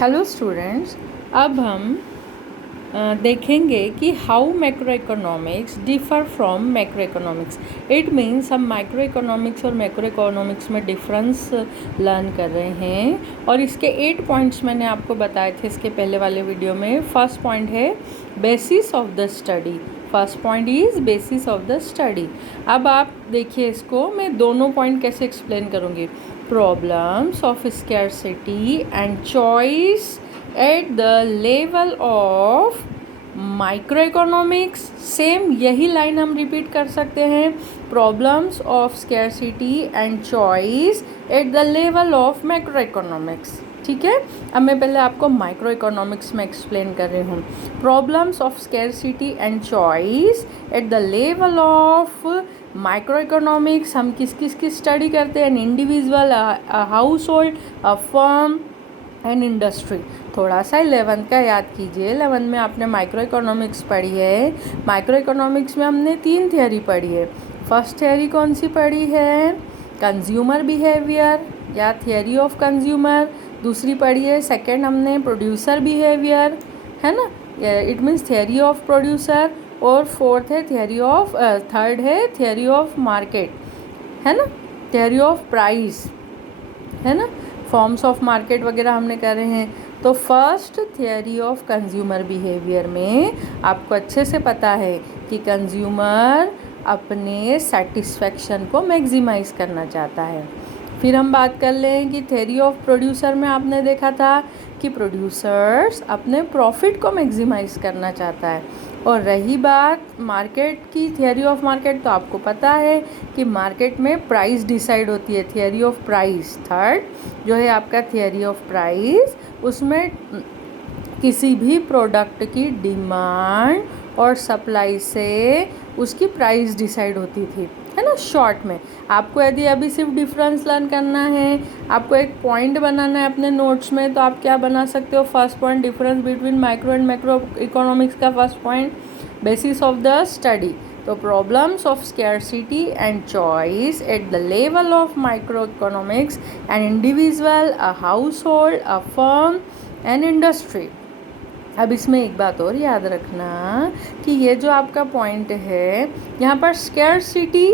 Hello students, अब हम देखेंगे कि how macro economics differ from macro economics. It means हम माइक्रो इकोनॉमिक्स और मैक्रो इकोनॉमिक्स में डिफरेंस लर्न कर रहे हैं और इसके 8 पॉइंट्स मैंने आपको बताए थे इसके पहले वाले वीडियो में। फर्स्ट पॉइंट है basis of the study. First point is basis of the study. अब आप देखिए इसको मैं दोनों पॉइंट कैसे एक्सप्लेन करूँगी। Problems of scarcity and choice at the level of micro economics. Same यही लाइन हम रिपीट कर सकते हैं। Problems of scarcity and choice at the level of macro economics. ठीक है, अब मैं पहले आपको माइक्रो इकोनॉमिक्स में एक्सप्लेन कर रही हूँ। Problems of scarcity and choice at the level of micro economics हम किस किस की स्टडी करते हैं? इंडिविजुअल, हाउस होल्ड, अ फर्म एंड इंडस्ट्री। थोड़ा सा 11th का याद कीजिए। 11th में आपने माइक्रो इकोनॉमिक्स पढ़ी है। माइक्रो इकोनॉमिक्स में हमने 3 थियरी पढ़ी है। फर्स्ट थियरी कौन सी पढ़ी है? कंज्यूमर बिहेवियर या थियरी ऑफ कंज्यूमर। दूसरी पढ़ी है सेकंड हमने प्रोड्यूसर बिहेवियर, है ना, it means theory of producer. और फोर्थ है थियरी ऑफ थर्ड है थियरी ऑफ मार्केट, है ना, थियरी ऑफ प्राइस, है ना, फॉर्म्स ऑफ मार्केट वगैरह हमने करे हैं। तो first theory of consumer behaviour में आपको अच्छे से पता है कि कंज्यूमर अपने सेटिस्फेक्शन को मैक्सिमाइज करना चाहता है। फिर हम बात कर लें कि थियरी ऑफ प्रोड्यूसर में आपने देखा था कि प्रोड्यूसर्स अपने प्रॉफिट को मैक्सिमाइज करना चाहता है। और रही बात मार्केट की, थियरी ऑफ मार्केट, तो आपको पता है कि मार्केट में प्राइस डिसाइड होती है, थियरी ऑफ प्राइस। थर्ड जो है आपका थियरी ऑफ प्राइस, उसमें किसी भी प्रोडक्ट की डिमांड और सप्लाई से उसकी प्राइस डिसाइड होती थी, है ना। शॉर्ट में आपको यदि अभी सिर्फ डिफरेंस लर्न करना है, आपको एक पॉइंट बनाना है अपने नोट्स में, तो आप क्या बना सकते हो? First point difference between micro and macro economics का first point basis of the study. तो problems of scarcity and choice at the level of micro economics and individual, a हाउस होल्ड, अ फर्म एंड इंडस्ट्री। अब इसमें एक बात और याद रखना कि ये जो आपका पॉइंट है यहाँ पर स्कैरसिटी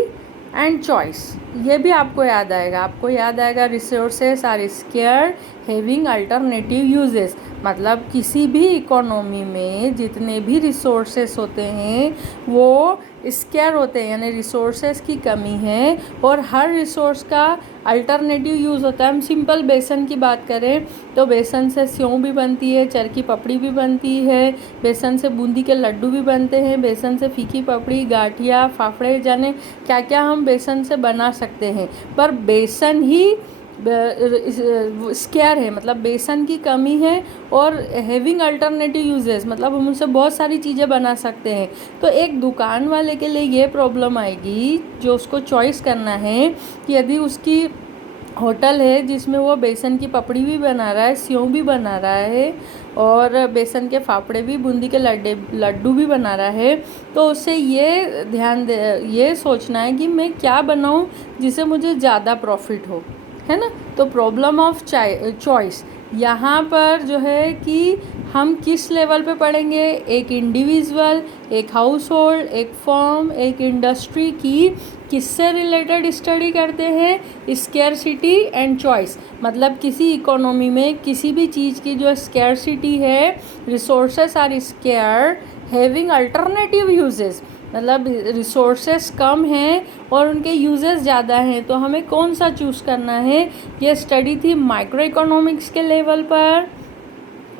एंड चॉइस, ये भी आपको याद आएगा। आपको याद आएगा resources are scarce having alternative uses. मतलब किसी भी इकोनॉमी में जितने भी रिसोर्सेस होते हैं वो स्केयर होते हैं, यानी रिसोर्सेस की कमी है और हर रिसोर्स का अल्टरनेटिव यूज़ होता है। हम सिंपल बेसन की बात करें तो बेसन से सेव भी बनती है, चरखी पपड़ी भी बनती है, बेसन से बूंदी के लड्डू भी बनते हैं, बेसन से फीकी पपड़ी, गाठिया, फाफड़े, जाने क्या क्या हम बेसन से बना सकते हैं। पर बेसन ही स्केयर है, मतलब बेसन की कमी है। और हैविंग अल्टरनेटिव यूजेस मतलब हम उससे बहुत सारी चीज़ें बना सकते हैं। तो एक दुकान वाले के लिए ये प्रॉब्लम आएगी जो उसको चॉइस करना है कि यदि उसकी होटल है जिसमें वो बेसन की पपड़ी भी बना रहा है, सेव भी बना रहा है और बेसन के फाफड़े भी, बूंदी के लड्डू भी बना रहा है, तो उससे ये सोचना है कि मैं क्या बनाऊं जिससे मुझे ज़्यादा प्रॉफिट हो, है ना। तो प्रॉब्लम ऑफ चॉइस यहाँ पर जो है कि हम किस लेवल पे पढ़ेंगे? एक इंडिविजुअल, एक हाउस होल्ड, एक फर्म, एक इंडस्ट्री की किससे रिलेटेड स्टडी करते हैं? Scarcity and choice. मतलब किसी इकोनॉमी में किसी भी चीज़ की जो स्कैरसिटी है, resources are scarce having alternative uses, मतलब रिसोर्सेस कम हैं और उनके यूजेस ज़्यादा हैं, तो हमें कौन सा चूज़ करना है? ये स्टडी थी माइक्रो इकोनॉमिक्स के लेवल पर।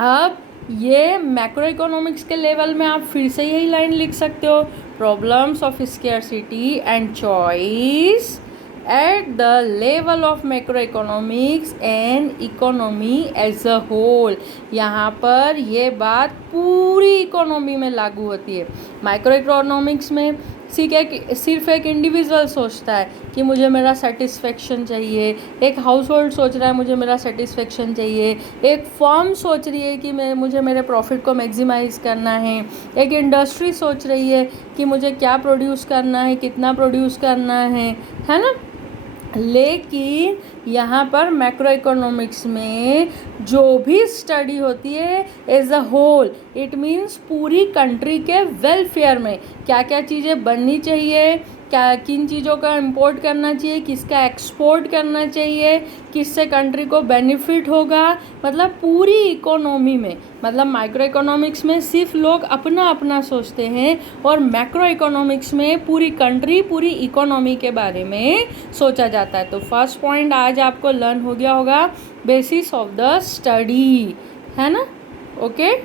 अब ये मैक्रो इकोनॉमिक्स के लेवल में आप फिर से यही लाइन लिख सकते हो, problems of scarcity and choice at the level of macro economics and economy as a whole. यहाँ पर ये बात पूरी इकोनॉमी में लागू होती है। माइक्रो इकोनॉमिक्स में सिर्फ एक इंडिविजुअल सोचता है कि मुझे मेरा सेटिस्फेक्शन चाहिए, एक हाउस होल्ड सोच रहा है मुझे मेरा सेटिस्फेक्शन चाहिए, एक फर्म सोच रही है कि मुझे मेरे प्रॉफिट को मैक्सिमाइज़ करना है, एक इंडस्ट्री सोच रही है कि मुझे क्या प्रोड्यूस करना है, कितना प्रोड्यूस करना है ना। लेकिन यहाँ पर मैक्रो इकोनॉमिक्स में जो भी स्टडी होती है as a whole, it means पूरी कंट्री के वेलफेयर में क्या क्या चीज़ें बननी चाहिए, क्या किन चीज़ों का इंपोर्ट करना चाहिए, किसका एक्सपोर्ट करना चाहिए, किससे कंट्री को बेनिफिट होगा, मतलब पूरी इकोनॉमी में। मतलब माइक्रो इकोनॉमिक्स में सिर्फ लोग अपना अपना सोचते हैं और मैक्रो इकोनॉमिक्स में पूरी कंट्री, पूरी इकोनॉमी के बारे में सोचा जाता है। तो फर्स्ट पॉइंट आज आपको लर्न हो गया होगा, बेसिस ऑफ द स्टडी, है ना। ओके।